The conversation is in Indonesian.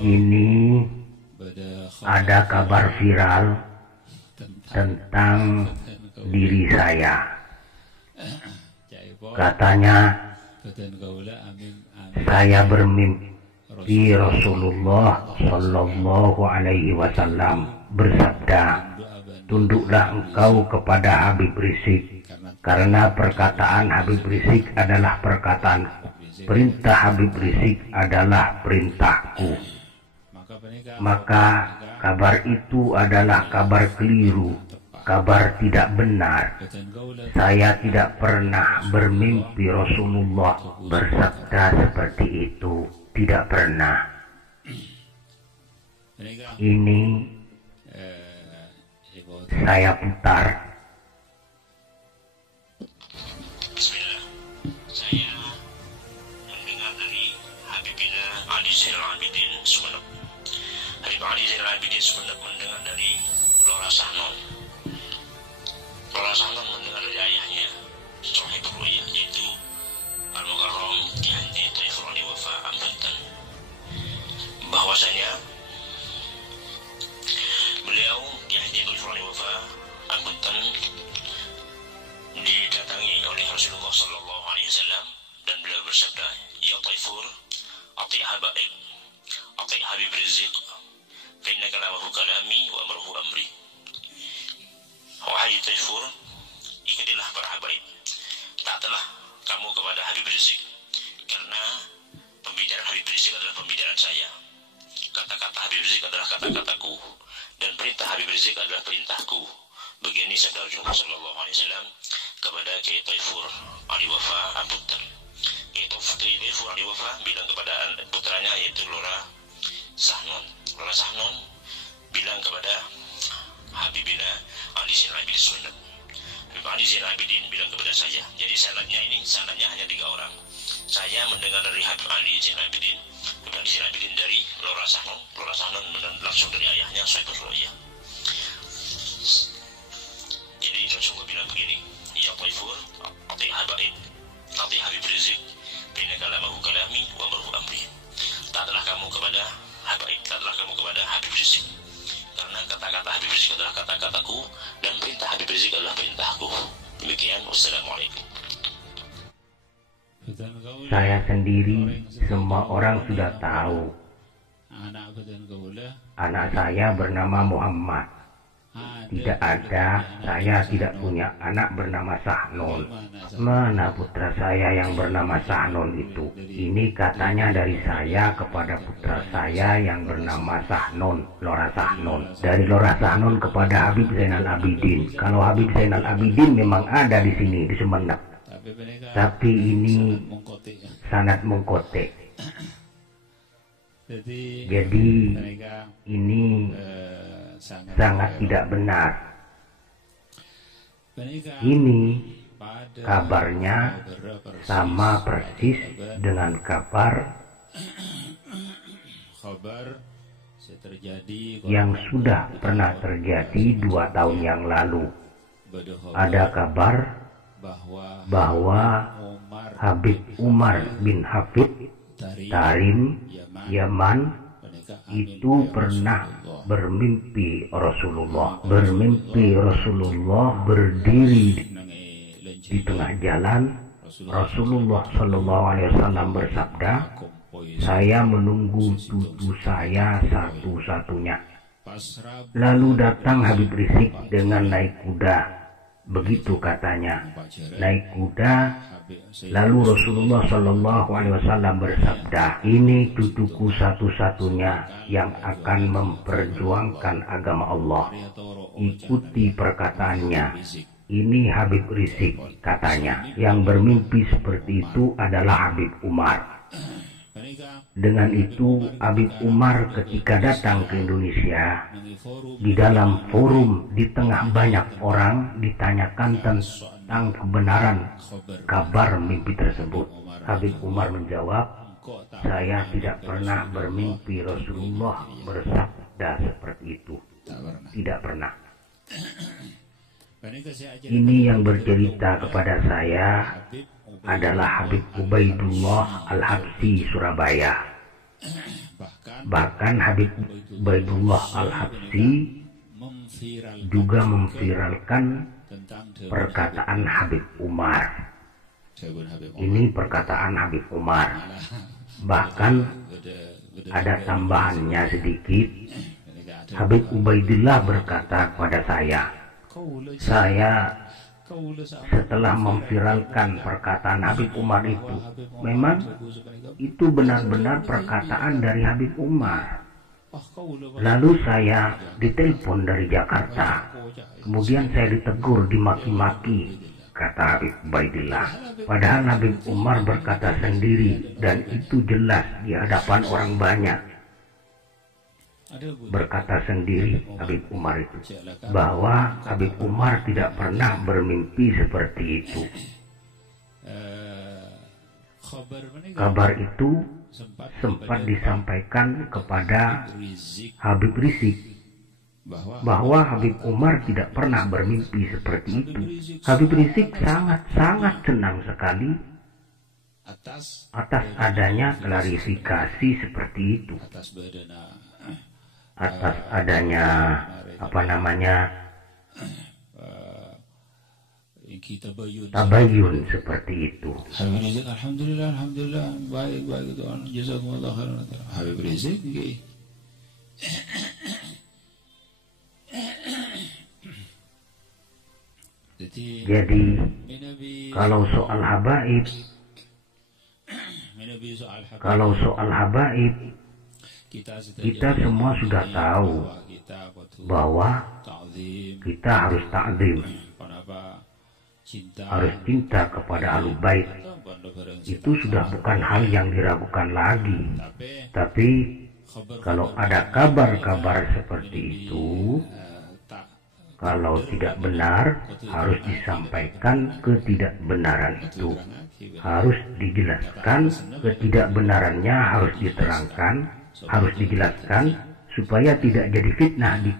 Ini ada kabar viral tentang diri saya. Katanya saya bermimpi Rasulullah Shallallahu Alaihi Wasallam bersabda, "Tunduklah engkau kepada Habib Rizik, karena perkataan Habib Rizik adalah perkataanku. Perintah Habib Rizik adalah perintahku." Maka kabar itu adalah kabar keliru, kabar tidak benar. Saya tidak pernah bermimpi Rasulullah bersabda seperti itu. Tidak pernah. Ini saya putar. Bismillah. Saya mendengar dari Habibina Ali Zainal Abidin Sumeneb. Habib Ali Zainal Abidin Sumeneb mendengar dari Lora Sahnon. Lora Sahnon mendengar dari ayahnya Sohibul Ru'yah, yaitu Al-Mukarram Ki Haji Thaifur Ali Wafa Ambuntan, bahwasanya beliau Ki Haji Thaifur Ali Wafa Ambuntan didatangi oleh Rasulullah Sallallahu Alaihi Wasallam dan beliau bersabda, "Ya Thaifur, ati habaib, ati Habib Rizik, fa inna kalamahu kalami wa amruhu amri." Wahai Thaifur, ikutilah para habaib, taatlah kamu kepada Habib Rizik, karena pembicaraan Habib Rizik adalah pembicaraan saya, kata-kata Habib Rizik adalah kata-kataku, dan perintah Habib Rizik adalah perintahku. Begini sabda Rasulullah Sallallahu Alaihi Wasallam kepada Kiai Thaifur Ali Wafa Ambuntan. Kiai Thaifur Ali Wafa bilang kepada putranya, yaitu Lora Sahnon. Lora Sahnon bilang kepada Habibina Ali Zainal Abidin Sumeneb. Habib Ali Zainal Abidin bilang kepada saya. Jadi sanadnya hanya 3 orang. Saya mendengar dari Habib Ali Zainal Abidin, Habib Ali Zainal Abidin dari Lora Sahnon. Lora Sahnon langsung dari ayahnya Sohibul Ru'yah. Jadi Rasulullah bilang begini, "Ya Thaifur, ati habaib, ati Habib Rizik, bina kalamahu kalami wa amruhu amri." Taatlah kamu kepada habaib, taatlah kamu kepada Habib Rizik, karena kata-kata Habib Rizik adalah kata-kataku, dan perintah Habib Rizik adalah perintahku. Demikian, wassalamualaikum. Saya sendiri, semua orang sudah tahu. Anak saya bernama Muhammad. Tidak ada, saya tidak punya anak bernama Sahnon. Mana putra saya yang bernama Sahnon itu? Ini katanya dari saya kepada putra saya yang bernama Sahnon, Lora Sahnon. Dari Lora Sahnon kepada Habib Zainal Abidin. Kalau Habib Zainal Abidin memang ada di sini, di Sumeneb. Tapi ini sanad mengkotek. Jadi ini sangat tidak benar. Ini kabarnya sama persis dengan kabar yang sudah pernah terjadi 2 tahun yang lalu. Ada kabar bahwa Habib Umar bin Hafid Tarim Yaman itu pernah bermimpi Rasulullah berdiri di tengah jalan. Rasulullah Shallallahu Alaihi Wasallam bersabda, "Saya menunggu cucu saya satu-satunya." Lalu datang Habib Rizik dengan naik kuda. Begitu katanya, naik kuda. Lalu Rasulullah Shallallahu Alaihi Wasallam bersabda, "Ini cucuku satu-satunya yang akan memperjuangkan agama Allah. Ikuti perkataannya." Ini Habib Rizik katanya. Yang bermimpi seperti itu adalah Habib Umar. Dengan itu Habib Umar ketika datang ke Indonesia, di dalam forum di tengah banyak orang ditanyakan tentang kebenaran kabar mimpi tersebut. Habib Umar menjawab, "Saya tidak pernah bermimpi Rasulullah bersabda seperti itu. Tidak pernah." Ini yang bercerita kepada saya adalah Habib Ubaidullah Al-Habsyi Surabaya. Bahkan Habib Ubaidullah Al-Habsyi juga memviralkan perkataan Habib Umar. Ini perkataan Habib Umar. Bahkan ada tambahannya sedikit. Habib Ubaidillah berkata kepada saya setelah memviralkan perkataan Habib Umar itu, memang itu benar-benar perkataan dari Habib Umar. Lalu saya ditelepon dari Jakarta, kemudian saya ditegur, dimaki-maki, kata Habib Ubaidillah. Padahal Habib Umar berkata sendiri, dan itu jelas di hadapan orang banyak. Berkata sendiri Habib Umar itu, bahwa Habib Umar tidak pernah bermimpi seperti itu. Kabar itu sempat disampaikan kepada Habib Rizik, bahwa Habib Umar tidak pernah bermimpi seperti itu. Habib Rizik sangat-sangat senang sekali atas adanya klarifikasi seperti itu, atas adanya tabayun seperti itu. Alhamdulillah, baik itu. Jazakumullah khairan. Habib Rizik nggih. Jadi kalau soal habaib, kita semua sudah tahu bahwa kita harus ta'zim, harus cinta kepada Ahlul Bait. Itu sudah bukan hal yang diragukan lagi. Tapi kalau ada kabar-kabar seperti itu, kalau tidak benar, harus disampaikan ketidakbenaran itu, harus dijelaskan ketidakbenarannya, harus diterangkan, harus dijelaskan supaya tidak jadi fitnah di